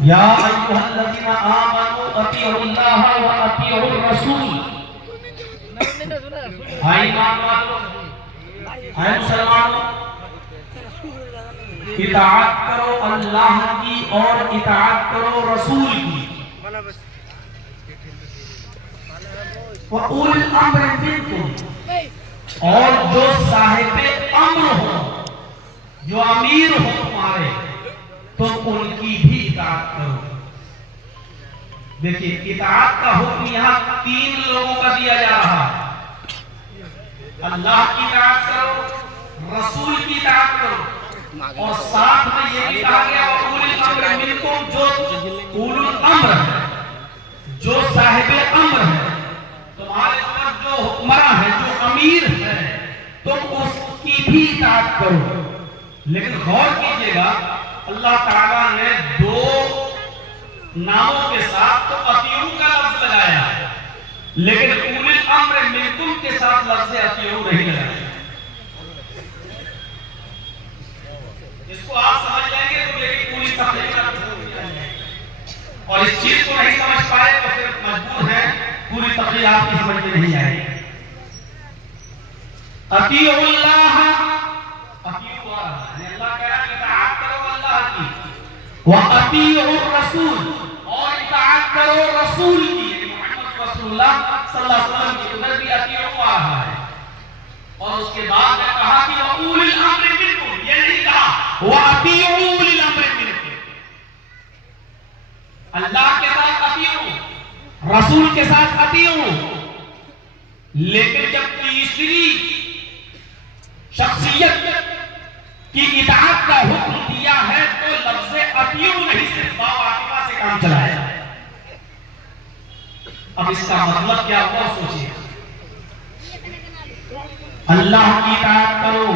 یا ایھا الذین آمنوا اطیعوا اللہ و اطیعوا الرسول، اے ایمان والو، اے مسلمانوں، اطاعت کرو اللہ کی اور اطاعت کرو رسول کی۔ وَأُولِي الْأَمْرِ مِنْکُمْ، اور جو صاحب امر ہو، جو امیر ہو تمہارے، تم ان کی بھی اطاعت کرو۔ دیکھیں اطاعت کا حکم یہاں تین لوگوں کا دیا جا رہا ہے، اللہ کی اطاعت کرو، رسول کی اطاعت کرو، اور ساتھ میں یہ بھی کہا گیا وَأُولِي الْأَمْرِ مِنْکُمْ، جو اولو الامر ہے، جو صاحب امر ہے، تمہارے اوپر جو حکمراں ہے، جو امیر ہے، تم اس کی بھی اطاعت کرو۔ لیکن غور کیجئے گا اللہ تعالیٰ نے دو ناموں کے ساتھ تو اطیعوا کا لفظ لگایا ہے، لیکن اولی الامر منکم کے ساتھ لفظ اطیعوا نہیں لگایا۔ اس کو آپ سمجھ لیں گے تو لیکن پوری تفصیل کا اور اس چیز کو نہیں سمجھ پائے تو پھر مجبور ہے پوری تفصیل آپ کی سمجھ میں نہیں آئے گی۔ اطیعوا اللہ، اطیعوا اللہ کہہ رہا ہے اطاعت کرو اللہ کی، وَأَطِيعُوا الرَّسُولِ، اور اطاعت کرو رسول کی، محمد رسول اللہ صلی اللہ علیہ وسلم کی، ادھر بھی اطیعوا آ رہا ہے۔ اور اس کے بعد نے کہا کہ وَأُولِي الْأَمْرِ مِنْکُمْ، یہ نہیں کہا وَأَطِيعُوا أُولِي الْأَمْرِ مِنْکُمْ۔ اللہ کے ساتھ اطیعوا، رسول کے ساتھ اطیعوا، لیکن جب تیسری شخصیت کی اطاعت کا حکم دیا ہے تو لفظ اطیعوا نہیں صرف باو عاطفہ سے کام چلایا۔ اب اس کا مطلب کیا ہوا سوچیے، اللہ کی اطاعت کرو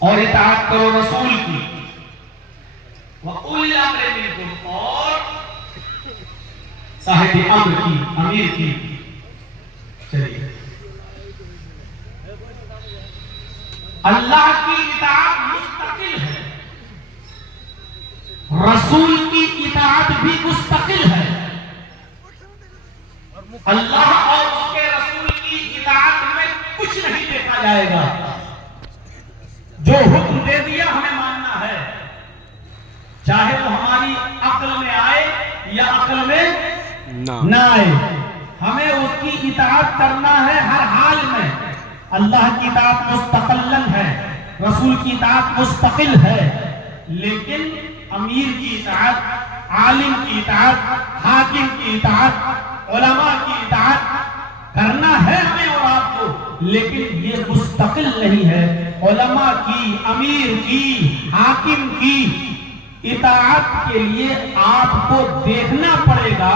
اور اطاعت کرو رسول کی، وَأُولِي الْأَمْرِ مِنْکُمْ، اور صاحب امر کی، امیر کی۔ چلیے اللہ کی اطاعت مستقل ہے، رسول کی اطاعت بھی مستقل ہے۔ اللہ اور اس کے رسول کی اطاعت میں کچھ نہیں دیکھا جائے گا، جو حکم دے دیا ہمیں ماننا ہے، چاہے وہ ہماری عقل میں آئے یا عقل میں نہ آئے، ہمیں اس کی اطاعت کرنا ہے ہر حال میں۔ اللہ کی اطاعت مستقلاً ہے، رسول کی اطاعت مستقل ہے، لیکن امیر کی اطاعت، عالم کی اطاعت، حاکم کی اطاعت، علماء کی اطاعت کرنا ہے ہمیں اور آپ کو، لیکن یہ مستقل نہیں ہے۔ علماء کی، امیر کی، حاکم کی اطاعت کے لیے آپ کو دیکھنا پڑے گا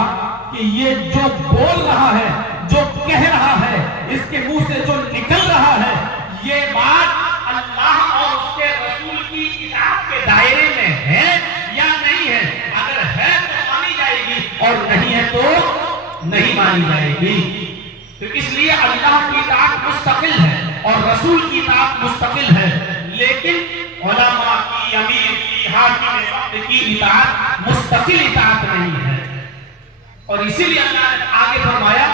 کہ یہ جو بول رہا ہے، جو کہہ رہا ہے، اس کے منہ سے جو نکل رہا ہے، یہ بات اللہ اور اس کے رسول کی اطاعت کے دائرے میں ہے یا نہیں ہے۔ اگر ہے تو مانی جائے گی اور نہیں ہے تو نہیں مانی جائے گی۔ تو اس لیے اللہ کی اطاعت مستقل ہے اور رسول کی اطاعت مستقل ہے، لیکن علماء کی، امیر کی، حاکم وقت کی اطاعت مستقل اطاعت نہیں ہے۔ اور اسی لیے اللہ نے آگے فرمایا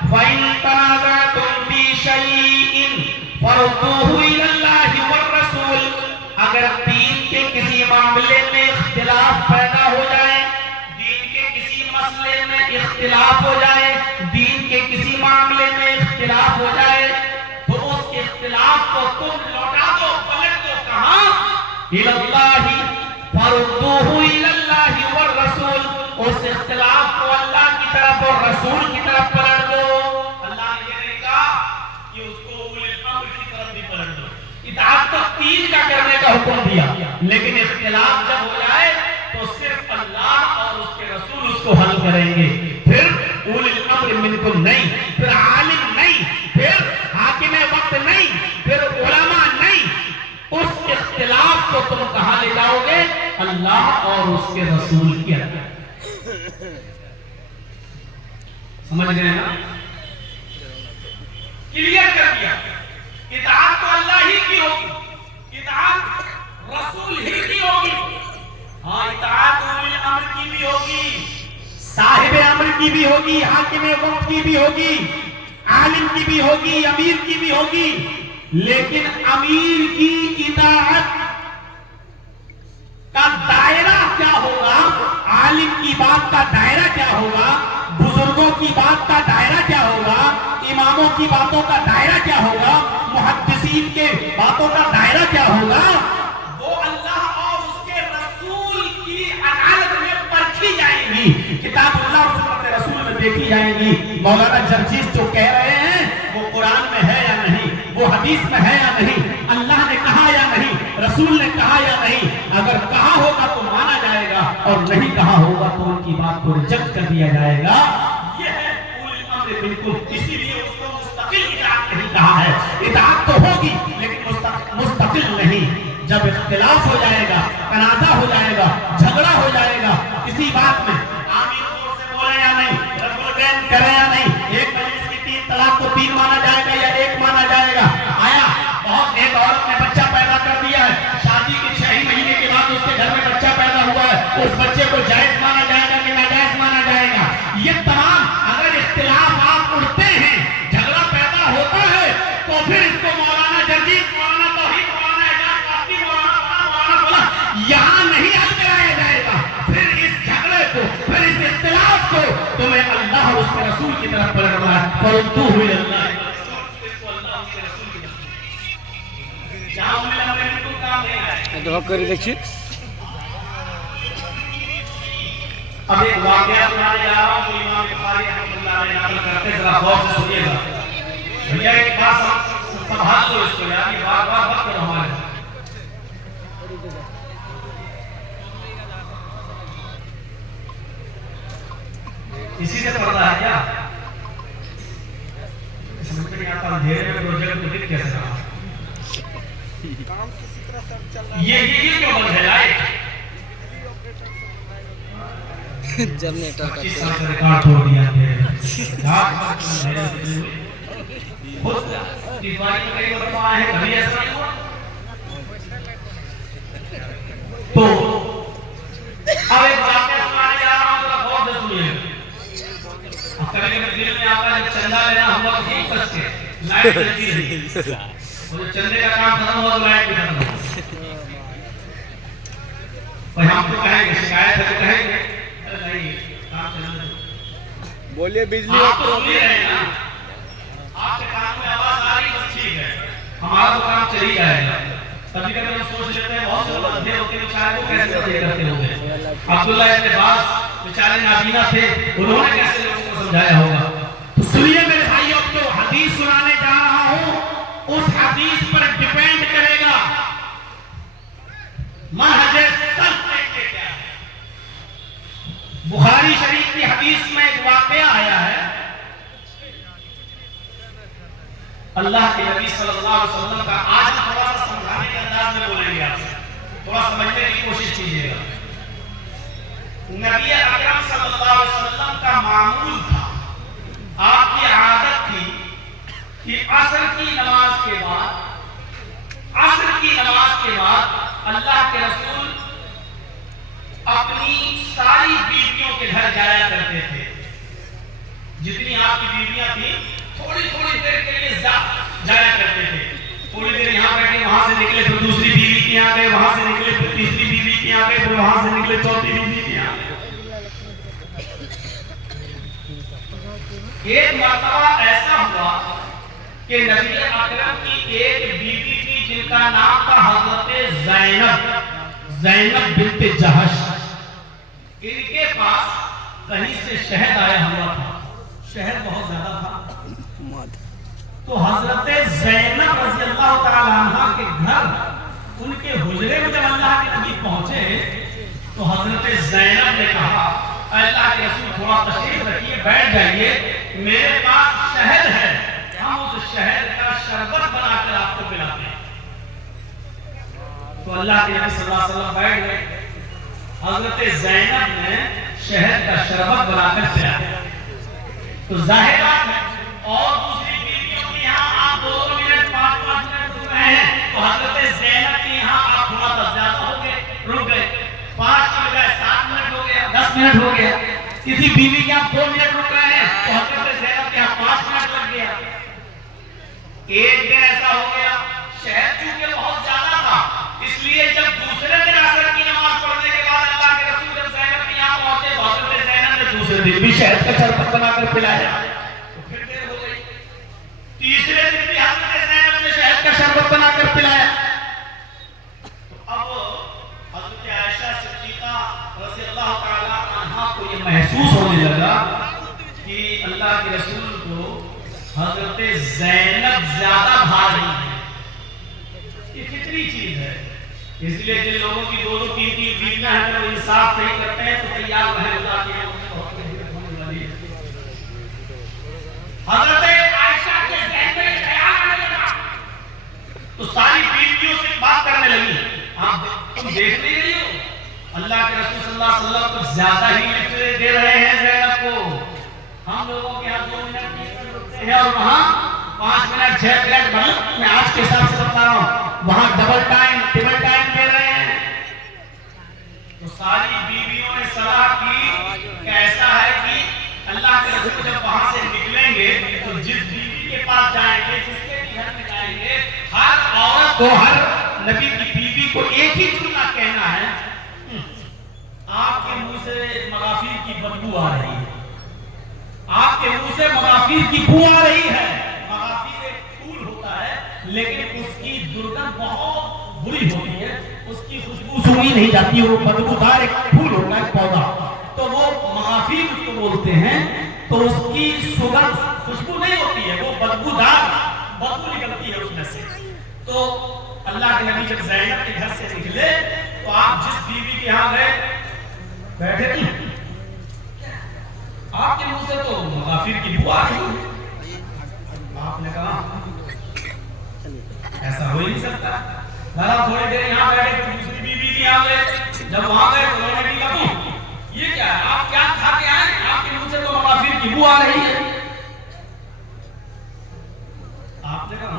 فَإِن تَنَازَعْتُمْ فِي شَيْءٍ فَرُدُّوهُ إِلَى اللَّهِ وَالرَّسُولِ، اگر دین کے کسی معاملے میں اختلاف پیدا ہو جائے، دین کے کسی مسئلے میں اختلاف ہو جائے، دین کے کسی معاملے میں اختلاف ہو جائے، تو اس اختلاف کو تم لوٹا دو، پلٹ دو، کہاں؟ إِلَى اللَّهِ فَرُدُّوهُ إِلَى اللَّهِ وَالرَّسُولِ، اس اختلاف کو اللہ کی طرف اور رسول کی طرف پلٹ دو۔ اللہ نے یہ نہیں کہا کہ اس کو اولی الامر کی طرف بھی پلٹ دو، اطاعت تو تین کا کرنے کا حکم دیا، لیکن اختلاف جب ہو جائے تو صرف اللہ اور اس کے رسول اس کو حل کریں گے، پھر اولی الامر منکم نہیں، پھر عالم نہیں، پھر حاکم وقت نہیں، پھر علماء نہیں۔ اس اختلاف کو تم کہاں لے جاؤ گے؟ اللہ اور اس کے رسول کی اطاعت۔ سمجھ گئے نا؟ کلیئر کر دیا، اطاعت تو اللہ ہی کی ہوگی، اطاعت رسول ہی کی ہوگی، हाँ, इताअत उलिल अम्र की भी होगी, साहिब अम्र की भी होगी, हाकिम वक्त की भी होगी, आलिम की भी होगी, अमीर की भी होगी, लेकिन अमीर की इताअत का दायरा क्या होगा, आलिम की बात का दायरा क्या होगा, बुजुर्गों की बात का दायरा क्या होगा, इमामों की बातों का दायरा क्या होगा, मुहद्दिसीन के बातों का दायरा क्या होगा, वो अल्लाह और उसके रसूल की अदालत में परखी जाएंगी, किताबुल्लाह और सुन्नत रसूल में देखी जाएंगी। मौलाना जर्जीस जो कह रहे हैं वो कुरान में है या नहीं, वो हदीस में है या नहीं, अल्लाह ने कहा या नहीं, रसूल ने कहा या नहीं, अगर कहा होगा तो माना जाएगा और नहीं कहा होगा तो उनकी बात को रिजेक्ट कर दिया जाएगा। ये है उलिल अम्र, बिल्कुल, इसीलिए उसको मुस्तकिल इताअत नहीं कहा है। इताअत तो होगी लेकिन मुस्तकिल नहीं। जब इख्तिलाफ हो जाएगा, तनाज़ा हो जाएगा, झगड़ा हो जाएगा किसी बात में, आमीन जोर से बोले या नहीं, रब्बुल बैन करें या नहीं, एक मजलिस की 3 तलाक को 3 माना जाएगा या 1 माना जाएगा। आया बहुत, एक औरत ने बच्चा पैदा कर दिया है, शादी के 6 ही महीने के बाद उसके घर में बच्चा पैदा हुआ है, उस बच्चे को जायज माना जाएगा कि नाजायज माना जाएगा। ये तमाम अगर इख्तिलाफ आप उठते हैं, झगड़ा पैदा होता है, तो फिर इसको मौलाना जर्जीस, मौलाना तौहीद, मौलाना एजाज कासमी, मौलाना फलां यहाँ नहीं हल कराया जाएगा। फिर इस झगड़े को, फिर इस इख्तिलाफ को तुम्हें अल्लाह और उसके रसूल की तरफ पलटना है। फरुद्दूहु इलल्लाह, इसको अल्लाह उसके रसूल की तरफ, जहाँ उलिल अम्र बिल्कुल काम नहीं आए। दवा कर देखिए। अब एक वाकया सुनाने जा रहा हूं तो इमाम बुखारी रहमतुल्लाह अलैह नकल करते, जरा गौर से सुनिएगा। भैया एक बात संभाल लो इसको यार, ये बार-बार मत करो हमारे। इसी से पढ़ना है क्या? समझ में नहीं आता, अंधेरे में प्रोजेक्ट को दिख कैसे रहा? ये क्यों बंद है लाइट? जनरेटर का 25 साल से रिकॉर्ड तोड़ दिया खुद दीवारी में कई बार आए हैं, कभी ऐसा नहीं हुआ। तो अब एक वाकया सुनाने जा रहा हूं, जरा गौर से सुनिए। कभी-कभी दिल में आता है चंदा लेना हम लोग ठीक करते, लाइट जलती रही, और चंदे का काम खत्म हुआ तो लाइट भी खत्म हुआ। और हम तो कहेंगे शिकायत है तो कहेंगे नहीं, काम चलने दो। बोलिए बिजली आप तो सुन रहे हैं ना, आपके कान में आवाज आ रही बस ठीक है, हमारा तो काम चल ही जाएगा। कभी-कभी हम सोच लेते हैं बहुत से लोग अंधे होते बेचारे को कैसे मजे करते होंगे। अब्दुल्लाह इब्न अब्बास बेचारे नाबीना थे, उन्होंने कैसे लोगों को समझाया होगा। तो सुनिए मेरे भाइयों, जो हदीस सुनाने जा रहा हूं उस हदीस पर डिपेंड करेगा मनहज सल्फ क्या है। बुखारी शरीफ की हदीस में एक वाकया आया है, अल्लाह के नबी सल्लल्लाहु अलैहि वसल्लम का। आज हम थोड़ा सा समझाने के अंदाज में बोलेंगे आपसे, थोड़ा समझने की कोशिश कीजिएगा। नबी अकरम सल्लल्लाहु अलैहि वसल्लम का मामूल था, आपकी आदत थी कि असर की नमाज के बाद अल्लाह के रसूल अपनी सारी बीवियों के घर जाया करते थे। जितनी आपकी बीवियां थी थोड़ी देर के लिए जाया करते थे। थोड़ी देर यहाँ बैठे, वहां से निकले, फिर दूसरी बीवी के यहाँ गए, वहां से निकले, फिर तीसरी बीवी के यहाँ गए, फिर वहां से निकले, चौथी बीवी के यहाँ गए। एक मर्तबा ऐसा हुआ कि नबी अकरम की एक बीवी थी जिनका नाम था हजरत ज़ैनब बिन्त जहश। इनके पास कहीं से शहद आया हुआ था, शहद बहुत ज्यादा था। तो हजरत ज़ैनब रज़ी अल्लाह तआला अन्हा के घर, उनके हुजरे में जब अल्लाह के नबी पहुंचे तो हजरत ज़ैनब ने कहा, अल्लाह के रसूल थोड़ा तशरीफ रखिए, बैठ जाइए, मेरे पास शहद है, हम उस शहद का शरबत बनाकर आपको पिलाते हैं। तो अल्लाह के नबी सल्लल्लाहु अलैहि वसल्लम बैठ गए, हजरत ज़ैनब ने शहद का शरबत बनाकर पिलाया। तो जाहिर बात है, और दूसरी बीवियों के यहाँ आप 2 मिनट 5 मिनट रुक रहे हैं, तो हजरत ज़ैनब के यहाँ आप थोड़ा सा ज्यादा हो गए, रुक गए। 5 10 منٹ ہو گیا. کسی بیوی کے آپ 2 منٹ رک رہے ہیں تو حضرت زینب کے آپ 5 منٹ لگ گیا. ایک دن ایسا ہو گیا شہد چونکہ بہت زیادہ تھا اس لیے جب دوسرے دن عصر کی نماز پڑھنے کے بعد اللہ کے رسول جب زینب کے یہاں پہنچے تو حضرت زینب نے دوسرے دن بھی شہد کا شربت بنا کر پلایا تو پھر دیر ہو گئی. تیسرے دن بھی حضرت زینب نے شہد کا شربت بنا کر پلایا. تو اب حضرت عائشہ صدیقہ رضی اللہ تعالی عنہا کو یہ محسوس ہونے لگا کہ اللہ کے رسول کو حضرت زینب زیادہ بھا رہی ہے. یہ کتنی چیز ہے. اس لیے جن لوگوں کی 2-2 3-3 بیویاں ہیں وہ انصاف نہیں کرتے ہیں تو تیار رہیں اللہ کے ہونے والی ہے. حضرت عائشہ کے ذہن میں خیال آنے لگا تو ساری بیویوں سے بات کرنے لگی. آپ تم دیکھ نہیں رہی ہو اللہ کے رسول صلی اللہ علیہ وسلم کچھ زیادہ ہی لفٹ دے رہے ہیں زینب کو. ہم لوگوں کے یہاں 2 منٹ اور وہاں 5 منٹ 6 منٹ مطلب میں آج کے حساب سے بتا رہا ہوں وہاں ڈبل ٹائم دے رہے ہیں. تو ساری بیویوں نے صلاح کی کہ ایسا ہے کہ اللہ کے رسول جب وہاں سے نکلیں گے تو جس بیوی کے پاس جائیں گے جس کے گھر میں جائیں گے ہر عورت کو ہر نبی کی بیوی کو ایک ہی جملہ کہنا ہے آپ کے منہ سے مغافیر کی بدبو آ رہی ہے. آپ کے منہ سے مغافیر کی بو آ رہی ہے. مغافیر ایک پھول ہوتا ہے لیکن اس کی درگندھ بہت بری ہوتی ہے. اس کی خوشبو سنی نہیں جاتی. وہ بدبودار ایک پھول ہوتا ہے پودا تو وہ مغافیر اس کو بولتے ہیں. تو اس کی سگندھ خوشبو نہیں ہوتی ہے وہ بدبودار بدبو نکلتی ہے اس میں سے. تو اللہ کے نبی جب زینب کے گھر سے نکلے تو آپ جس بیوی کے یہاں گئے بیٹھے آپ کے منہ سے تو مغافیر کی بو آ رہی ہے. آپ نے کہا ایسا ہو ہی نہیں سکتا. ذرا تھوڑی دیر یہاں بیٹھے دوسری بیوی کے یہاں گئے. جب وہاں گئے تو انہوں نے بھی کہا یہ کیا ہے آپ کیا کھا کے آئے آپ کے منہ سے تو مغافیر کی بو آ رہی ہے. آپ نے کہا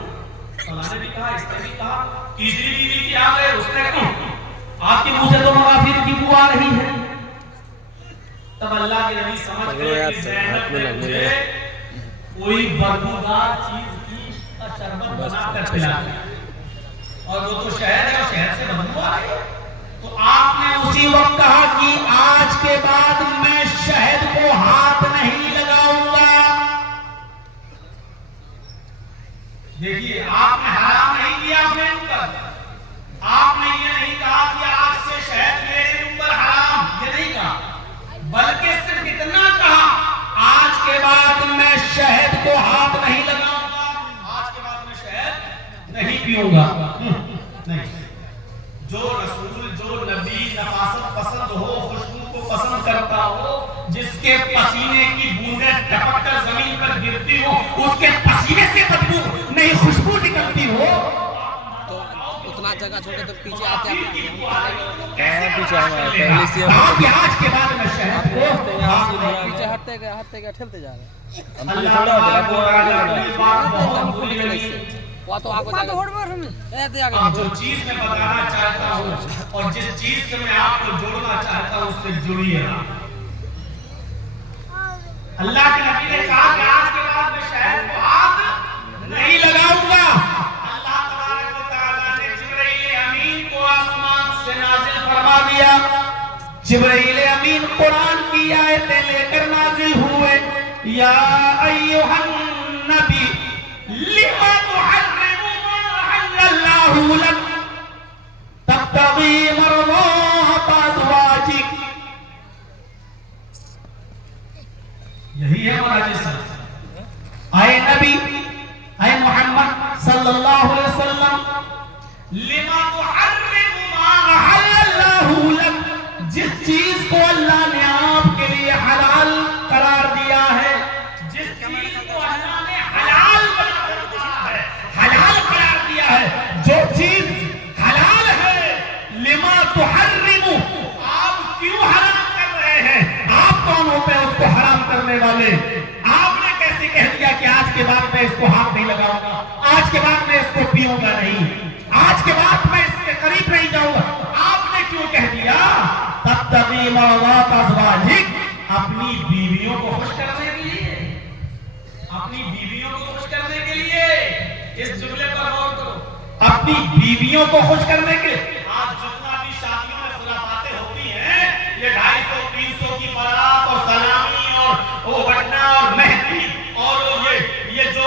فلاں نے بھی کہا اس نے بھی کہا. تیسری بیوی کے یہاں گئے اس نے کہا آپ کے منہ سے تو مغافیر کی بو آ رہی ہے. تب اللہ کے نبی سمجھ گئے کہ زینب نے مجھے کوئی بدبودار چیز کی شربت بنا کر پلا دیا اور وہ تو شہد ہے اور شہد سے بدبو آ رہی ہے. تو آپ نے اسی وقت کہا کہ آج کے بعد میں شہد کو ہاتھ نہیں لگاؤں گا. دیکھیے آپ نے حرام نہیں کیا اپنے اوپر. آپ نے یہ نہیں کہا کہ آج سے شہد میرے اوپر حرام, یہ نہیں کہا بلکہ صرف اتنا کہا آج کے بعد میں شہد کو ہاتھ نہیں لگاؤں گا. آج کے بعد میں شہد نہیں پیوں گا. نہیں, جو رسول جو نبی نفاست پسند ہو خوشبو کو پسند کرتا ہو جس کے پسینے کی بوندیں ٹپک کر زمین پر گرتی ہو اس کے پسینے سے بدبو نہیں خوشبو نکلتی ہو تو اتنا جگہ چھوڑ کے تو پیچھے آتے ہیں پیچھے آج کے بعد میں شہد کو پیچھے ہٹتے گئے ٹھلتے جا رہے ہیں. اب جو چیز میں بتانا چاہتا ہوں اور جس چیز سے میں آپ کو جوڑنا چاہتا ہوں اس سے جڑیے. اللہ کے نبی نے کہا کہ آج کے بعد میں شہد کو ہاتھ نہیں لگاؤں گا. اللہ تبارک و تعالیٰ نے جبرائیل امین کو آسمان سے نازل فرما دیا. جبرائیل امین قرآن کی آیتیں لے کر نازل ہوئے. یا ایھا النبی لما تحرم ما احل اللہ لک تبتغی مرضات ازواجک. یہی ہے معجزہ. اے نبی اے محمد صلی اللہ علیہ وسلم لما تحرم ما احل اللہ لک, جس چیز کو اللہ نے آپ کے لیے حلال قرار دیا ہے, جس چیز کو اللہ نے حلال بنا کر دیا ہے, حلال قرار دیا ہے, جو چیز حلال ہے لما تحرم, آپ کیوں حرام کر رہے ہیں؟ آپ کون ہوتے ہیں اس کو حرام کرنے والے؟ آپ نے کیسے کہہ دیا کہ آج کے بعد میں اس کو ہاتھ نہیں لگاؤں گا, آج کے بعد میں اس کو پیوں گا نہیں, آج کے بعد میں اس کے قریب نہیں جاؤں گا؟ آپ نے کیوں کہہ دیا؟ तब्तगी मर्दात अज़वाजिक, अपनी बीवियों को खुश करने के लिए, अपनी बीवियों को खुश करने के लिए, इस जुमले पर गौर करो, अपनी बीवियों को खुश करने के लिए। आज जितना भी शादियों में खुराफातें होती हैं, ये 250-300 की बारात और सलामी और वो बटना और मेहंदी और ये जो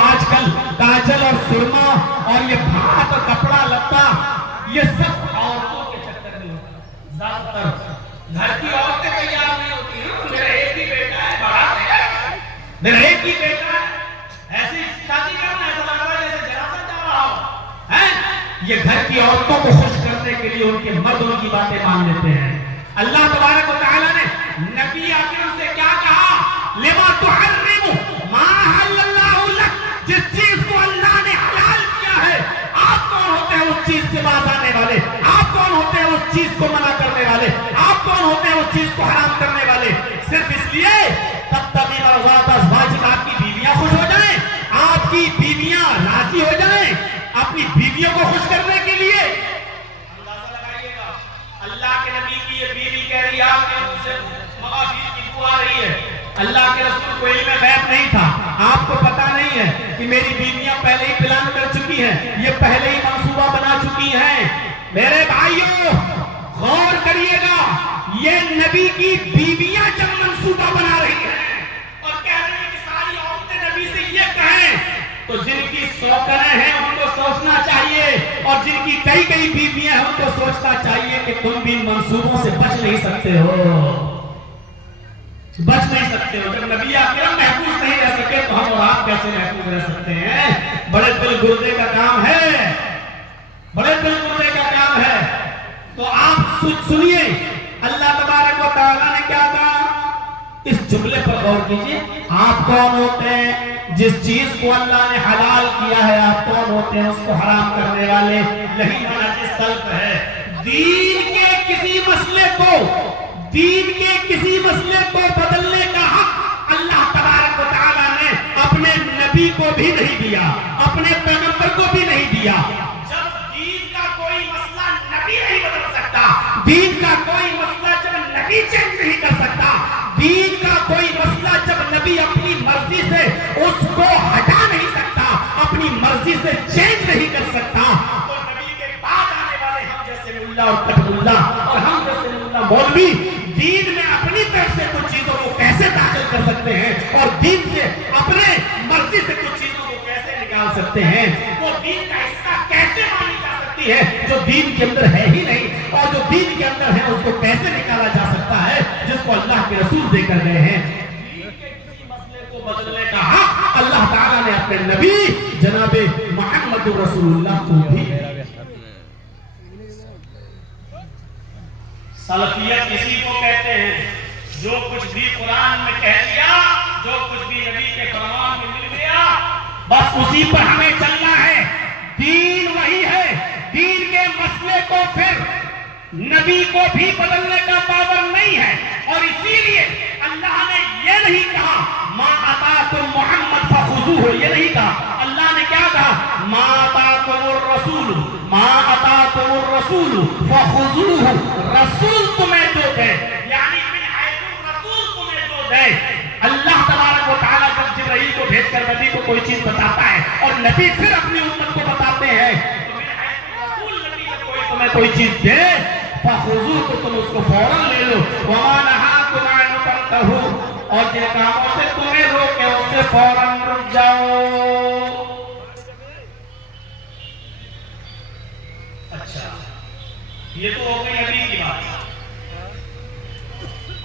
आजकल काजल और सुरमा और ये भात और कपड़ा लत्ता, ये सब औरतों के चक्कर में होता है। ज्यादातर घर की औरतें तैयार नहीं होती हैं, मेरा एक ही बेटा है, बारात है, मेरा एक ही बेटा है, ऐसी शादी करना, ऐसा लग रहा है जैसे जनाजा जा रहा हो, हैं? ये घर की औरतों को खुश करने के लिए उनके मर्द उनकी बातें मान लेते हैं। अल्लाह तबारक व तआला ने नबी अकरम से क्या कहा? लिमा तुहर्रिमु मा अहल्लल्लाहु लक, जिस चीज को अल्लाह ने हलाल किया है, आप कौन होते हैं उस चीज से बाज आने वाले? आप कौन होते हैं उस चीज को मना करने वाले? आप कौन होते हैं उस चीज को हराम करने वाले? सिर्फ इसलिए तब्तगी मर्दात अज़वाजिक, आपकी बीवियां खुश हो जाएं, आपकी बीवियां राजी हो जाएं, अपनी बीवियों को खुश करने के लिए। अंदाजा लगाइएगा, अल्लाह के नबी की ये बीवी कह रही है आपके मुंह से मगाफिर की बू आ रही है। अल्लाह के रसूल को इल्म गैब नहीं था, आपको पता नहीं है कि मेरी बीवियां पहले ही प्लान कर चुकी हैं, ये पहले ही मंसूबा बना चुकी हैं। मेरे भाइयों गौर करिएगा, ये नबी की बीवियां जब मंसूबा बना रही हैं और कह रही हैं कि सारी औरतें नबी से ये कहें, तो जिनकी सौकरें हैं उनको सोचना चाहिए, और जिनकी कई कई बीवियां हैं उनको सोचना चाहिए कि तुम भी मंसूबों से बच नहीं सकते हो, बच नहीं सकते हो। जब नबी अकरम महफूज नहीं रह सके तो हम और आप कैसे महफूज रह सकते हैं? बड़े दिल गुर्दे का काम है, बड़े दिल गुर्दे का काम है। तो आप सुनिए अल्लाह तबारक व तआला ने क्या कहा, इस जुमले पर गौर कीजिए। आप कौन होते हैं? जिस चीज को अल्लाह ने हलाल किया है, आप कौन होते हैं उसको हराम करने वाले? यही मनहज सल्फ है। दीन के किसी मसले को बदलने का हक अल्लाह तबारक व तआला ने अपने नबी को भी नहीं दिया, अपने पैगंबर को भी नहीं दिया। जब दीन का कोई मसला नबी नहीं बदल सकता, दीन का कोई मसला जब नबी चेंज नहीं कर सकता, दीन का कोई मसला जब नबी अपनी मर्जी से उसको हटा नहीं सकता, अपनी मर्जी से चेंज नहीं कर सकता, तो नबी के बाद आने वाले हम जैसे मुल्ला और कटमुल्ला और हम जैसे मुल्ला मौलवी दीन में अपनी तरफ से कुछ चीजों को कैसे दाखिल कर सकते हैं और दीन से अपने मर्जी से कुछ चीजों को कैसे निकाल सकते हैं, वो दीन का हिस्सा कैसे मानी जा सकती है जो दीन के अंदर है ही नहीं, और जो दीन के अंदर है उसको कैसे निकाला जा सकता है जिसको अल्लाह के रसूल देकर गए हैं। दीन के किसी मसले को बदलने का हक अल्लाह ताला ने अपने नबी जनाबे मोहम्मद रसूलुल्लाह को भी। सलफियत किसी को कहते हैं जो कुछ भी कुरान में कह दिया, जो कुछ भी नबी के फरमान में मिल गया, बस उसी पर हमें चलना है। दीन वही है, दीन के मसले को फिर नबी को भी बदलने का पावर नहीं है। और इसीलिए अल्लाह ने ये नहीं कहा मा अताकुम मोहम्मद फखुज़ूहु, ये नहीं कहा। अल्लाह ने क्या कहा? मा अताकुमुर रसूल, मा अताकुमुर रसूल फखुज़ूहु, रसूल तुम्हें जो दे, यानी बिन हैसुर रसूल तुम्हें जो दे। अल्लाह तबारक व तआला जब जिब्राइल को भेजकर नबी को कोई चीज बताता है और नबी फिर अपनी उम्मत को बताते हैं, तो बिन हैसुर रसूल नबी जब कोई चीज दे फखुज़ू, तो तुम उसको फौरन ले लो। वमा नहाकुम अन तंतहू, और जिन कामों से तुम्हें रोके उससे फौरन रुक जाओ। अच्छा, ये तो हो गई नबी की बात।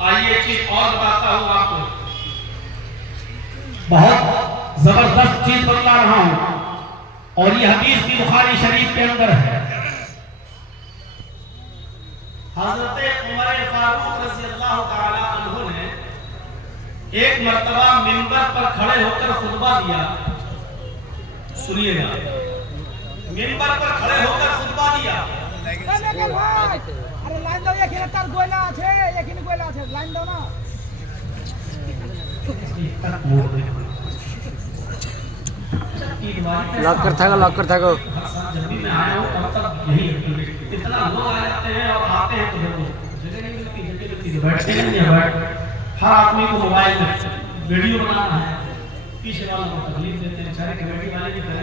आइए एक चीज और बताता हूं आपको, बहुत जबरदस्त चीज बता रहा हूं, और ये हदीस की बुखारी शरीफ के अंदर है। हज़रत उमर फारूक रज़ियल्लाहु ताला अन्हु ने एक मर्तबा मिंबर पर खड़े होकर खुतबा दिया। सुनिएगा, मिंबर पर खड़े होकर खुतबा दिया। अरे लाइन दो, एक ही तार गोला আছে, एक ही गोला আছে, लाइन दो ना। लॉक कर थाको। जब भी मैं आया हूं तब तक यही इतना लोग आ जाते हैं और आते हैं तो देखो जगह नहीं کہ بیٹھے نہیں بیٹھ ہر آدمی کو موبائل میں ویڈیو بنانا ہے، پیچھے والوں کو تکلیف دیتے ہیں، بیچارے کمیٹی والے بھی کریں